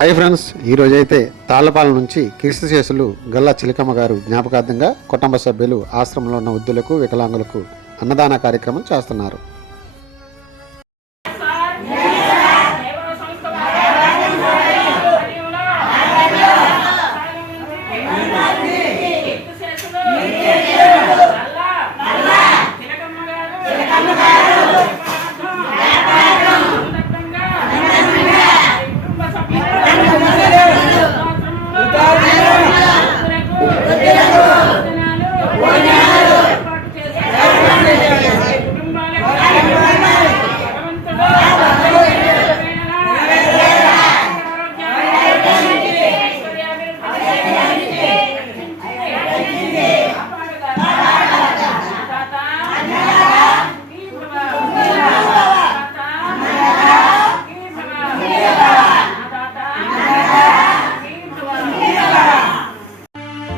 Hi friends, ఈరోజైతే తాళ్లపాలెం నుంచి కీర్తిశేషులు గల్లా చిలకమ్మ గారు జ్ఞాపకార్థంగా కుటుంబ సభ్యులు ఆశ్రమంలో ఉన్న వృద్ధులకు వికలాంగులకు అన్నదాన కార్యక్రమం చేస్తున్నారు.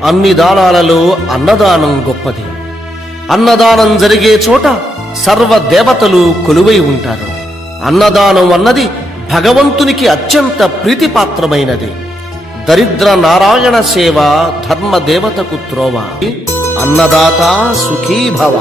అన్ని దానాలలో అన్నదానం గొప్పది. అన్నదానం జరిగే చోట సర్వ దేవతలు కొలువై ఉంటారు. అన్నదానం అన్నది భగవంతునికి అత్యంత ప్రీతిపాత్రమైనది. దరిద్ర నారాయణ సేవ ధర్మ దేవతకు త్రోవ. అన్నదాత సుఖీభవ.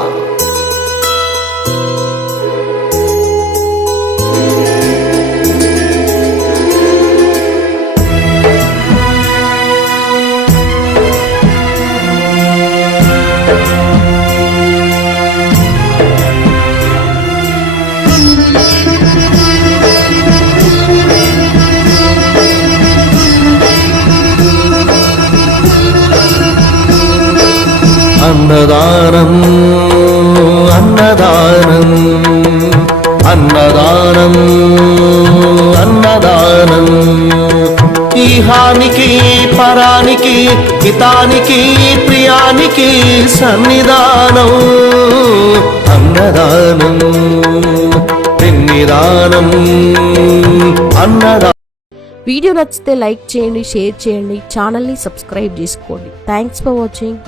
అన్నదానం అన్నదానం అన్నదానం అన్నదానం ఈహానికి పరానికి హితానికి ప్రియానికి సన్నిధానం. అన్నదానం పిన్నిదానం అన్నదానం. వీడియో నచ్చితే లైక్ చేయండి, షేర్ చేయండి, ఛానల్ని సబ్స్క్రైబ్ చేసుకోండి. Thanks for watching.